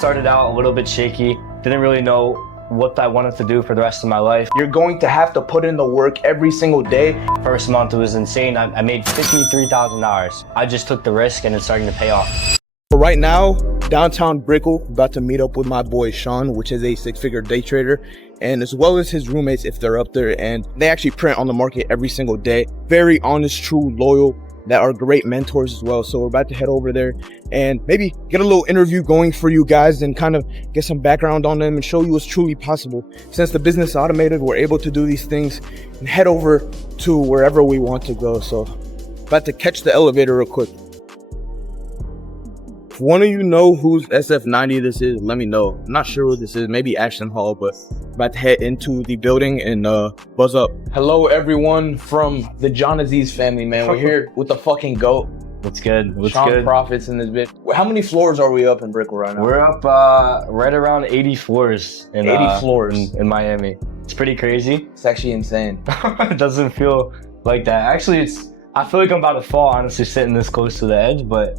Started out a little bit shaky, didn't really know what I wanted to do for the rest of my life. You're going to have to put in the work every single day. First month it was insane. I made $53,000. I just took the risk and it's starting to pay off. But right now, downtown Brickell, about to meet up with my boy Sean, which is a six-figure day trader, and as well as his roommates if they're up there, and they actually print on the market every single day. Very honest, true, loyal, that are great mentors as well. So we're about to head over there and maybe get a little interview going for you guys and kind of get some background on them and show you what's truly possible. Since the business is automated, we're able to do these things and head over to wherever we want to go. So about to catch the elevator real quick. If one of you know whose SF90 this is, let me know. I'm not sure what this is, maybe Ashton Hall, but about to head into the building and buzz up. Hello everyone from the John Aziz family, man. We're here with the fucking GOAT. What's good? What's Sean good? Profits in this bitch. How many floors are we up in Brickell right now? We're up right around 80 floors in 80 floors in Miami. It's pretty crazy. It's actually insane. It doesn't feel like that. Actually, I feel like I'm about to fall, honestly, sitting this close to the edge, but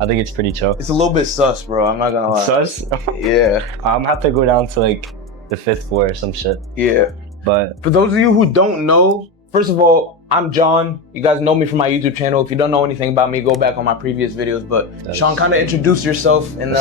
I think it's pretty chill. It's a little bit sus, bro. I'm not gonna lie. Sus? Yeah. I'm gonna have to go down to like the 5th floor or some shit. Yeah. But for those of you who don't know, first of all, I'm John. You guys know me from my YouTube channel. If you don't know anything about me, go back on my previous videos. But Sean, kind of introduce yourself and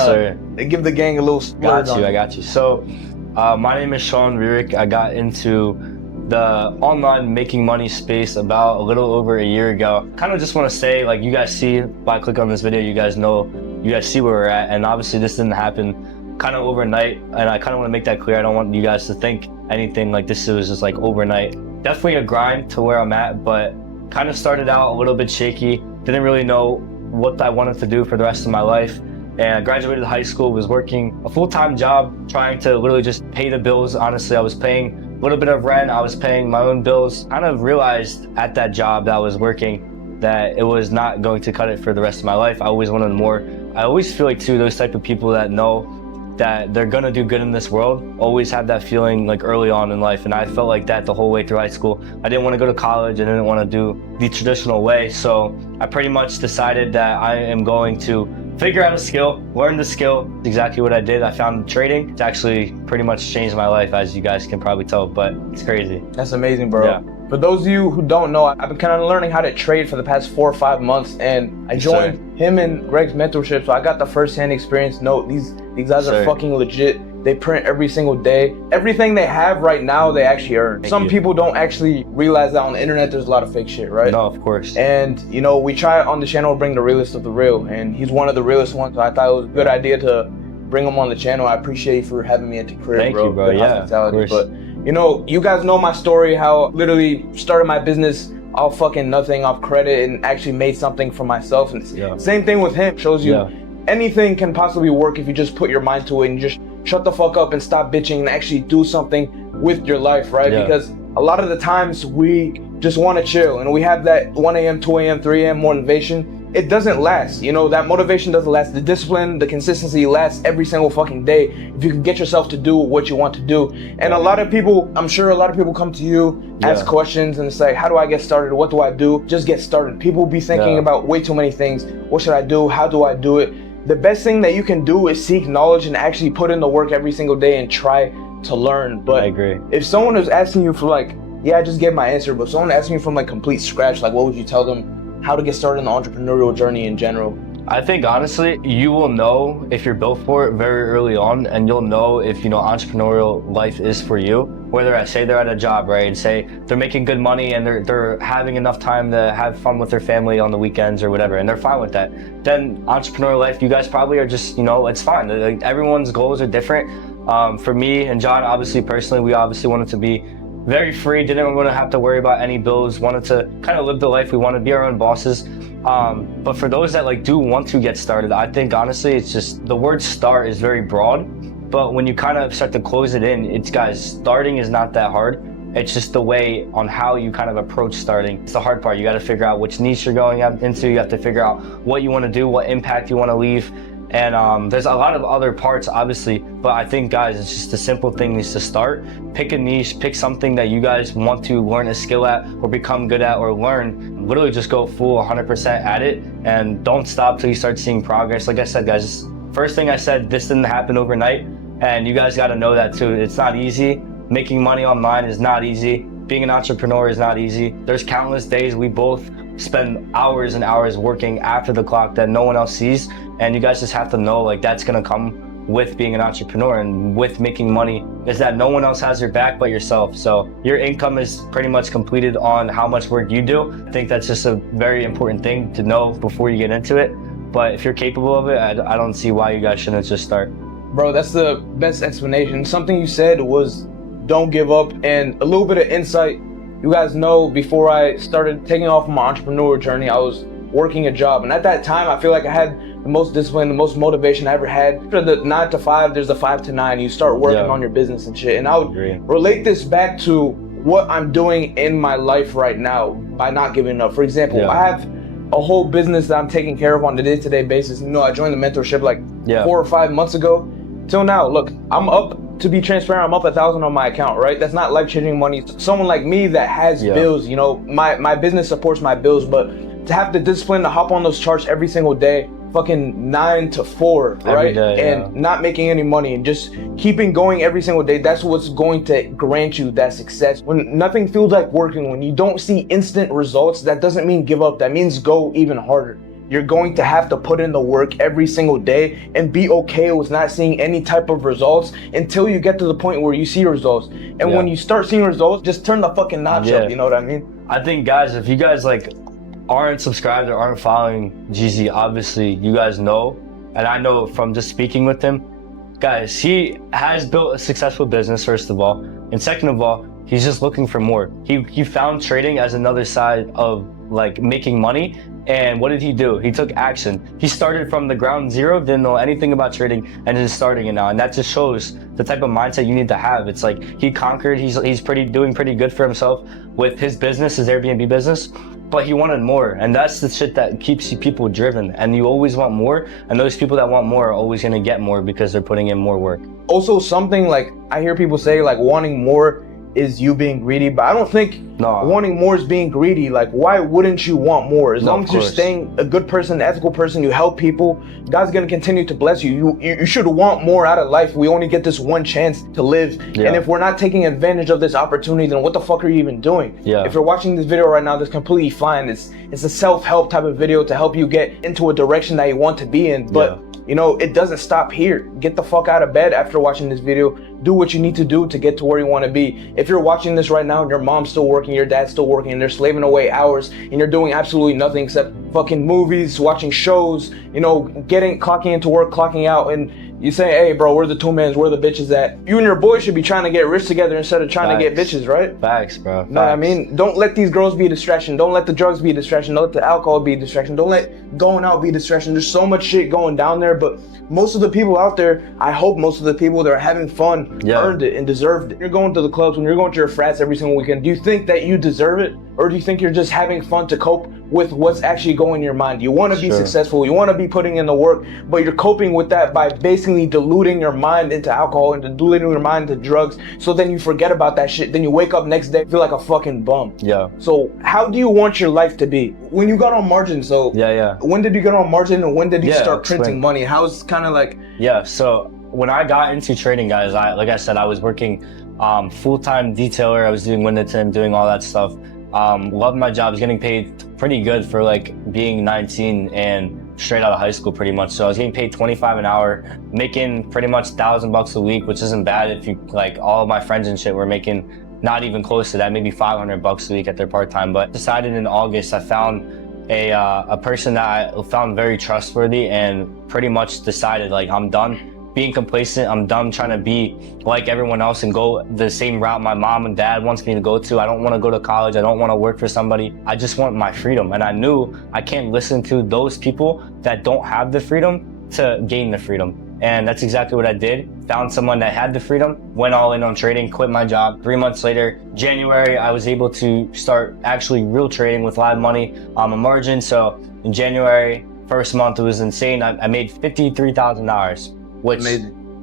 give the gang a little splurge. I got you. So, my name is Sean Rierick. I got into the online making money space about a little over a year ago. Kind of just want to say, like, you guys see, if I click on this video, you guys see where we're at. And obviously this didn't happen kind of overnight. And I kind of want to make that clear. I don't want you guys to think anything like this was just like overnight. Definitely a grind to where I'm at, but kind of started out a little bit shaky. Didn't really know what I wanted to do for the rest of my life. And I graduated high school, was working a full-time job, trying to literally just pay the bills. Honestly, I was paying a little bit of rent, I was paying my own bills. Kind of realized at that job that I was working that it was not going to cut it for the rest of my life. I always wanted more. I always feel like too, those type of people that know that they're gonna do good in this world always have that feeling like early on in life, and I felt like that the whole way through high school. I didn't want to go to college, I didn't want to do the traditional way, so I pretty much decided that I am going to figure out a skill, learn the skill. Exactly what I did. I found trading. It's actually pretty much changed my life, as you guys can probably tell, but it's crazy. That's amazing, bro. Yeah. For those of you who don't know, I've been kind of learning how to trade for the past 4 or 5 months, and I joined him and Greg's mentorship, so I got the first-hand experience. No, these guys are fucking legit. They print every single day. Everything they have right now, they actually earn. Some people don't actually realize that on the internet there's a lot of fake shit, right? No, of course. And, you know, we try on the channel to bring the realest of the real, and he's one of the realest ones, so I thought it was a good idea to bring him on the channel. I appreciate you for having me at the crib, Thank you, bro. Yeah, of course. But, you know, you guys know my story, how I literally started my business off fucking nothing, off credit, and actually made something for myself. And same thing with him. Shows you anything can possibly work if you just put your mind to it and you just shut the fuck up and stop bitching and actually do something with your life, right? Because a lot of the times we just want to chill and we have that 1 a.m., 2 a.m., 3 a.m. motivation. It doesn't last, you know, that motivation doesn't last. The discipline, the consistency lasts every single fucking day if you can get yourself to do what you want to do. And a lot of people, I'm sure a lot of people come to you, ask questions, and it's like, how do I get started? What do I do? Just get started. People be thinking about way too many things. What should I do? How do I do it? The best thing that you can do is seek knowledge and actually put in the work every single day and try to learn. But I agree. If someone is asking you for like, I just gave my answer, but someone asking you from like complete scratch, like what would you tell them? How to get started in the entrepreneurial journey in general? I think honestly, you will know if you're built for it very early on, and you'll know if, you know, entrepreneurial life is for you. Whether I say they're at a job, right, and say they're making good money and they're having enough time to have fun with their family on the weekends or whatever, and they're fine with that. Then entrepreneurial life, you guys probably are just, you know, it's fine. Like, everyone's goals are different. For me and John, obviously, personally, we obviously wanted to be very free, didn't want to have to worry about any bills, wanted to kind of live the life we want to be our own bosses. But for those that like do want to get started, I think honestly it's just the word start is very broad, but when you kind of start to close it in, it's, guys, starting is not that hard. It's just the way on how you kind of approach starting. It's the hard part. You got to figure out which niche you're going into. You have to figure out what you want to do, what impact you want to leave. And there's a lot of other parts, obviously, but I think, guys, it's just a simple thing is to start. Pick a niche, pick something that you guys want to learn a skill at or become good at or learn. Literally just go full 100% at it and don't stop till you start seeing progress. Like I said, guys, First thing I said, this didn't happen overnight, and you guys got to know that too. It's not easy. Making money online is not easy. Being an entrepreneur is not easy. There's countless days we both spend hours and hours working after the clock that no one else sees, and you guys just have to know, like, that's gonna come with being an entrepreneur and with making money, is that no one else has your back but yourself. So your income is pretty much completed on how much work you do. I think that's just a very important thing to know before you get into it. But if you're capable of it, I don't see why you guys shouldn't just start. Bro, that's the best explanation. Something you said was don't give up, and a little bit of insight. You guys know, before I started taking off on my entrepreneur journey, I was working a job, and at that time I feel like I had the most discipline, the most motivation I ever had. After the 9 to 5, there's the 5 to 9. You start working on your business and shit. And I would relate this back to what I'm doing in my life right now by not giving up. For example, I have a whole business that I'm taking care of on a day-to-day basis. You know, I joined the mentorship like 4 or 5 months ago. Till now, look, I'm up. To be transparent, I'm up 1,000 on my account, right? That's not life-changing money. Someone like me that has bills, you know, my business supports my bills, but to have the discipline to hop on those charts every single day, fucking 9 to 4, right? And not making any money and just keeping going every single day, that's what's going to grant you that success. When nothing feels like working, when you don't see instant results, that doesn't mean give up. That means go even harder. You're going to have to put in the work every single day and be okay with not seeing any type of results until you get to the point where you see results. And when you start seeing results, just turn the fucking notch up, you know what I mean? I think, guys, if you guys like aren't subscribed or aren't following GZ, obviously you guys know, and I know from just speaking with him, guys, he has built a successful business, first of all, and second of all, he's just looking for more. He found trading as another side of like making money. And what did he do? He took action. He started from the ground zero, didn't know anything about trading, and is starting it now. And that just shows the type of mindset you need to have. It's like he conquered. He's doing pretty good for himself with his business, his Airbnb business. But he wanted more, and that's the shit that keeps you people driven. And you always want more, and those people that want more are always gonna get more because they're putting in more work. Also, something like I hear people say, like wanting more is you being greedy, but I don't think wanting more is being greedy. Like, why wouldn't you want more? As long as you're staying a good person, ethical person, you help people, God's gonna continue to bless you. You should want more out of life. We only get this one chance to live, and if we're not taking advantage of this opportunity, then what the fuck are you even doing? If you're watching this video right now, that's completely fine. It's a self-help type of video to help you get into a direction that you want to be in, but you know, it doesn't stop here. Get the fuck out of bed after watching this video. Do what you need to do to get to where you want to be. If you're watching this right now and your mom's still working, your dad's still working, and they're slaving away hours, and you're doing absolutely nothing except fucking movies, watching shows, you know, clocking into work, clocking out, and you say, hey bro, where the two mans, where the bitches at? You and your boy should be trying to get rich together instead of trying to get bitches, right? Facts, bro. Know what I mean? Don't let these girls be a distraction. Don't let the drugs be a distraction. Don't let the alcohol be a distraction. Don't let going out be a distraction. There's so much shit going down there, but most of the people out there, I hope most of the people that are having fun earned it and deserved it. You're going to the clubs, when you're going to your frats every single weekend, do you think that you deserve it? Or do you think you're just having fun to cope with what's actually going in your mind? You want to be successful, you want to be putting in the work, but you're coping with that by basically diluting your mind into alcohol and diluting your mind into drugs. So then you forget about that shit. Then you wake up next day, feel like a fucking bum. So how do you want your life to be? When you got on margin, so when did you get on margin and when did you start printing money? How's kind of like... So when I got into trading, guys, like I said, I was working full-time detailer. I was doing window tint, doing all that stuff. Loved my job, was getting paid pretty good for like being 19 and straight out of high school pretty much. So I was getting paid $25 an hour, making pretty much $1,000 a week, which isn't bad if you like all of my friends and shit were making not even close to that, maybe $500 a week at their part-time. But decided in August, I found a person that I found very trustworthy and pretty much decided like I'm done being complacent. I'm done trying to be like everyone else and go the same route my mom and dad wants me to go to. I don't want to go to college. I don't want to work for somebody. I just want my freedom. And I knew I can't listen to those people that don't have the freedom to gain the freedom. And that's exactly what I did. Found someone that had the freedom, went all in on trading, quit my job. 3 months later, January, I was able to start actually real trading with live money on a margin. So in January, first month, it was insane. I made $53,000. Which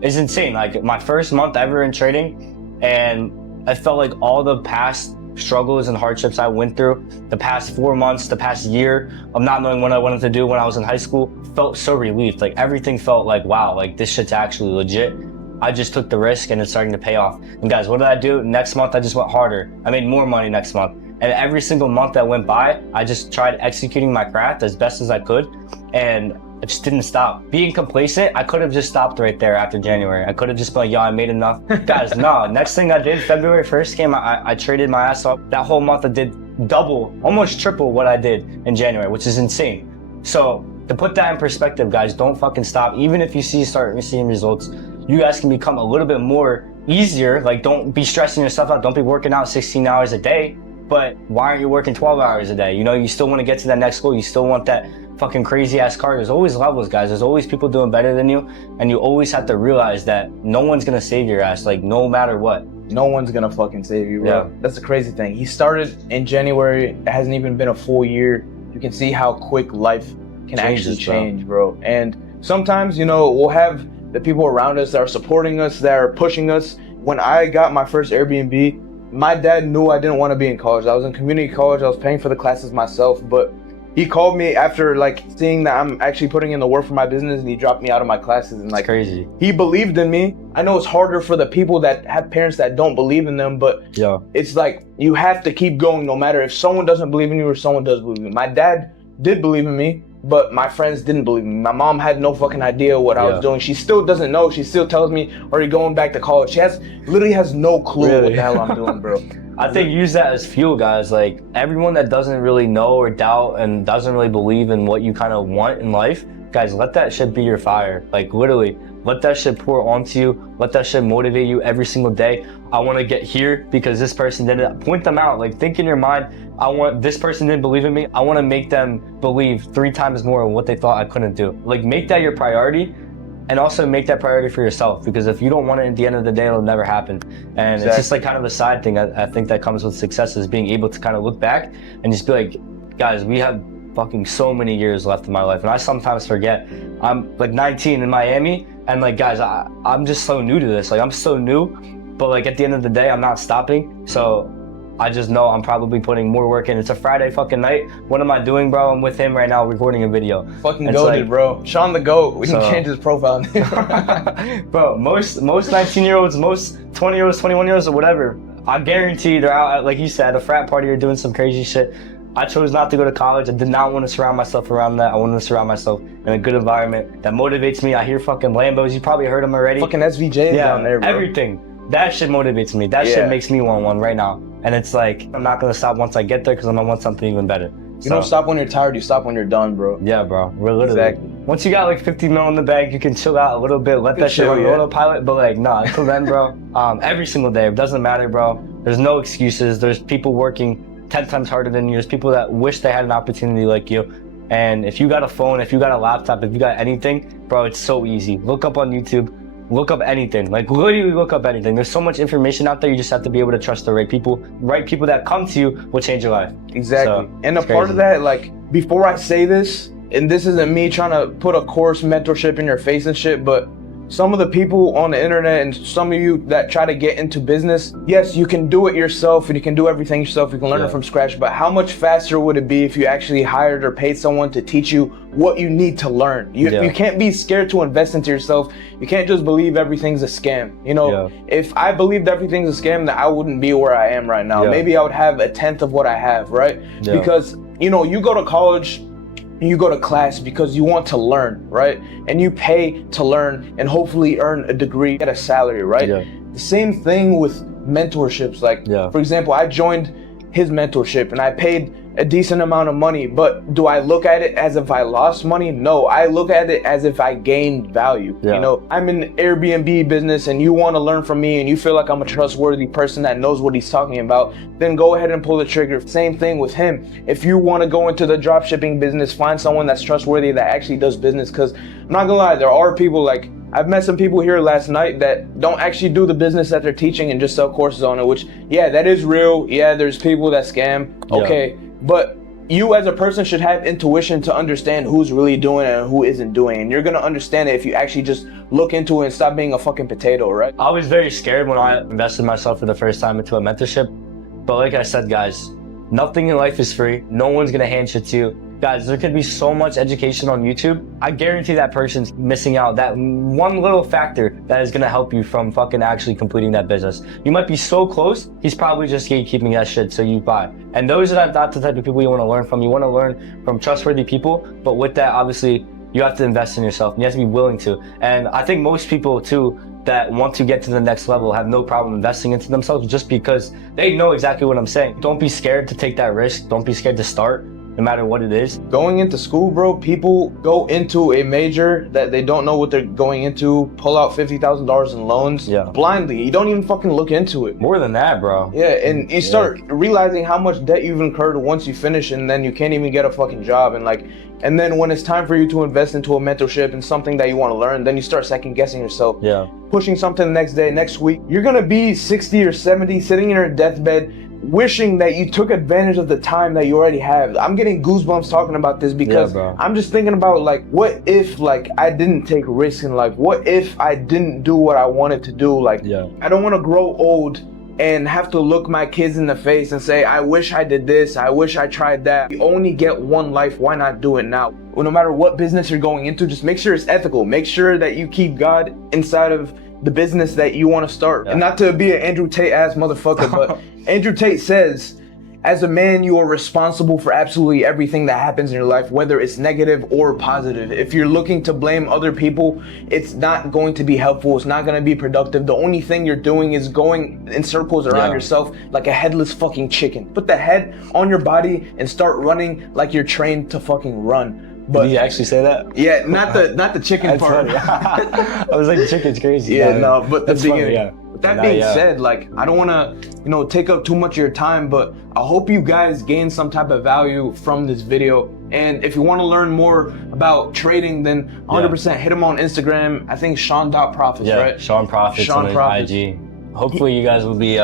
is insane. Like my first month ever in trading, and I felt like all the past struggles and hardships I went through, the past 4 months, the past year of not knowing what I wanted to do when I was in high school, felt so relieved. Like everything felt like, wow, like this shit's actually legit. I just took the risk and it's starting to pay off. And guys, what did I do? Next month, I just went harder. I made more money next month. And every single month that went by, I just tried executing my craft as best as I could. And I just didn't stop. Being complacent, I could have just stopped right there after January. I could have just been like, yo, I made enough. Guys, no. Next thing I did, February 1st came, I traded my ass off. That whole month I did double, almost triple what I did in January, which is insane. So to put that in perspective, guys, don't fucking stop. Even if you start seeing results, you guys can become a little bit more easier. Like, don't be stressing yourself out. Don't be working out 16 hours a day. But why aren't you working 12 hours a day? You know, you still want to get to that next goal. You still want that fucking crazy ass car. There's always levels, guys. There's always people doing better than you. And you always have to realize that no one's going to save your ass, like no matter what. No one's going to fucking save you, bro. Yeah. That's the crazy thing. He started in January. It hasn't even been a full year. You can see how quick life can actually change, bro. And sometimes, you know, we'll have the people around us that are supporting us, that are pushing us. When I got my first Airbnb, my dad knew I didn't want to be in college. I was in community college. I was paying for the classes myself, but he called me after like seeing that I'm actually putting in the work for my business, and he dropped me out of my classes. And like, it's crazy. He believed in me. I know it's harder for the people that have parents that don't believe in them, but yeah, it's like you have to keep going no matter if someone doesn't believe in you or someone does believe in you. My dad did believe in me, but my friends didn't believe in me. My mom had no fucking idea what I was doing. She still doesn't know. She still tells me, are you going back to college? She literally has no clue what the hell I'm doing, bro. I think use that as fuel, guys. Like everyone that doesn't really know or doubt and doesn't really believe in what you kind of want in life, guys, let that shit be your fire. Like literally, let that shit pour onto you. Let that shit motivate you every single day. I want to get here because this person did it. Point them out. Like think in your mind, this person didn't believe in me. I want to make them believe 3 times more in what they thought I couldn't do. Like make that your priority. And also make that priority for yourself, because if you don't want it at the end of the day, it'll never happen. And It's just like kind of a side thing I think that comes with success, is being able to kind of look back and just be like, guys, we have fucking so many years left in my life. And I sometimes forget. I'm like 19 in Miami, and like, guys, I'm just so new to this. Like I'm so new, but like at the end of the day, I'm not stopping. So I just know I'm probably putting more work in. It's a Friday fucking night. What am I doing, bro? I'm with him right now recording a video. Fucking goated, like, bro. Sean the GOAT. We can change his profile. Bro, most 19-year-olds, most 20-year-olds, 21-year-olds, or whatever, I guarantee they're out, like you said, at a frat party or doing some crazy shit. I chose not to go to college. I did not want to surround myself around that. I wanted to surround myself in a good environment that motivates me. I hear fucking Lambos. You probably heard them already. Fucking SVJs down there, bro. Everything. That shit motivates me. That shit makes me want one right now. And it's like, I'm not going to stop once I get there, because I'm going to want something even better. You don't stop when you're tired, you stop when you're done, bro. Yeah, bro. We're literally. Exactly. Once you got like 50 mil in the bank, you can chill out a little bit, let that shit on autopilot. But like, nah, until then, bro, every single day, it doesn't matter, bro. There's no excuses. There's people working 10 times harder than you. There's people that wish they had an opportunity like you. And if you got a phone, if you got a laptop, if you got anything, bro, it's so easy. Look up on YouTube. Look up anything, like literally look up anything. There's so much information out there. You just have to be able to trust the right people. Right people that come to you will change your life. Exactly. So, and a part of that, like, before I say this, and this isn't me trying to put a course mentorship in your face and shit, but some of the people on the internet and some of you that try to get into business, yes, you can do it yourself and you can do everything yourself. You can learn it from scratch, but how much faster would it be if you actually hired or paid someone to teach you what you need to learn? You can't be scared to invest into yourself. You can't just believe everything's a scam. You know, if I believed everything's a scam, then I wouldn't be where I am right now. Maybe I would have 1/10 of what I have, right? Because, you know, you go to college, you go to class because you want to learn, right? And you pay to learn and hopefully earn a degree, get a salary, right? The same thing with mentorships. Like, for example, I joined his mentorship and I paid a decent amount of money, but do I look at it as if I lost money? No, I look at it as if I gained value. You know, I'm in Airbnb business and you want to learn from me and you feel like I'm a trustworthy person that knows what he's talking about, then go ahead and pull the trigger. Same thing with him. If you want to go into the drop shipping business, find someone that's trustworthy that actually does business. Because I'm not gonna lie, there are people, like, I've met some people here last night that don't actually do the business that they're teaching and just sell courses on it, which, that is real. There's people that scam. Okay. But you as a person should have intuition to understand who's really doing it and who isn't doing it. And you're going to understand it if you actually just look into it and stop being a fucking potato, right? I was very scared when I invested myself for the first time into a mentorship. But like I said, guys, nothing in life is free. No one's gonna hand shit to you. Guys, there could be so much education on YouTube. I guarantee that person's missing out that one little factor that is gonna help you from fucking actually completing that business. You might be so close, he's probably just gatekeeping that shit so you buy. And those are not the type of people you wanna learn from. You wanna learn from trustworthy people, but with that, obviously, you have to invest in yourself. And you have to be willing to. And I think most people too, that want to get to the next level have no problem investing into themselves just because they know exactly what I'm saying. Don't be scared to take that risk. Don't be scared to start, no matter what it is. Going into school, bro, people go into a major that they don't know what they're going into, pull out $50,000 in loans blindly. You don't even fucking look into it. More than that, bro. Yeah, and you start realizing how much debt you've incurred once you finish, and then you can't even get a fucking job. And then when it's time for you to invest into a mentorship and something that you want to learn, then you start second guessing yourself. Yeah. Pushing something the next day, next week. You're gonna be 60 or 70, sitting in your deathbed, wishing that you took advantage of the time that you already have. I'm getting goosebumps talking about this because I'm just thinking about, like, what if, like, I didn't take risks in life? What if I didn't do what I wanted to do? Like, I don't want to grow old and have to look my kids in the face and say, I wish I did this, I wish I tried that. You only get one life, why not do it now? Well, no matter what business you're going into, just make sure it's ethical. Make sure that you keep God inside of the business that you want to start. And not to be an Andrew Tate ass motherfucker, but Andrew Tate says, as a man, you are responsible for absolutely everything that happens in your life, whether it's negative or positive. If you're looking to blame other people, it's not going to be helpful. It's not going to be productive. The only thing you're doing is going in circles around yourself like a headless fucking chicken. Put the head on your body and start running like you're trained to fucking run. But did you actually say that? Yeah, not the chicken part. I was like, chicken's crazy. Yeah, no, but that's funny, that being said, like, I don't want to, take up too much of your time, but I hope you guys gain some type of value from this video. And if you want to learn more about trading, then 100% hit him on Instagram. I think Sean.Profits, right? Sean Profits on IG. Hopefully you guys will be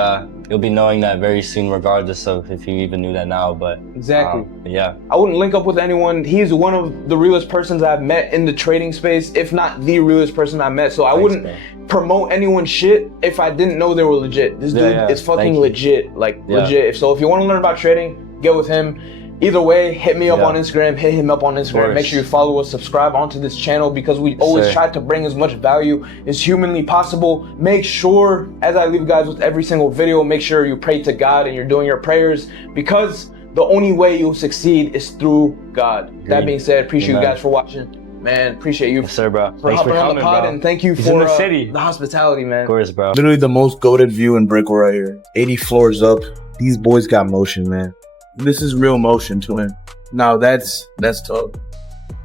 you'll be knowing that very soon, regardless of if you even knew that now. But exactly. Yeah. I wouldn't link up with anyone. He's one of the realest persons I've met in the trading space, if not the realest person I met. So I wouldn't promote anyone's shit if I didn't know they were legit. This dude is fucking legit, legit. So if you want to learn about trading, get with him. Either way, hit me up on Instagram, hit him up on Instagram. Make sure you follow us, subscribe onto this channel, because we always try to bring as much value as humanly possible. Make sure, as I leave you guys with every single video, make sure you pray to God and you're doing your prayers, because the only way you'll succeed is through God. That being said, appreciate you guys for watching. Man, appreciate you. Yes, sir, bro. For hopping on the pod, and thank you for the hospitality, man. Of course, bro. Literally the most goated view in Brickell right here. 80 floors up. These boys got motion, man. This is real motion to him. Now that's tough.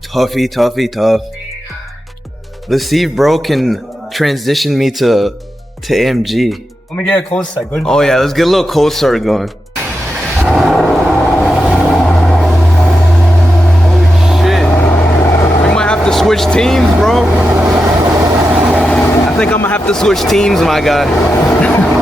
Tough. Let's see if bro can transition me to AMG. Let me get a cold start. Oh yeah, let's get a little cold start going. Holy shit. We might have to switch teams, bro. I think I'm gonna have to switch teams, my guy.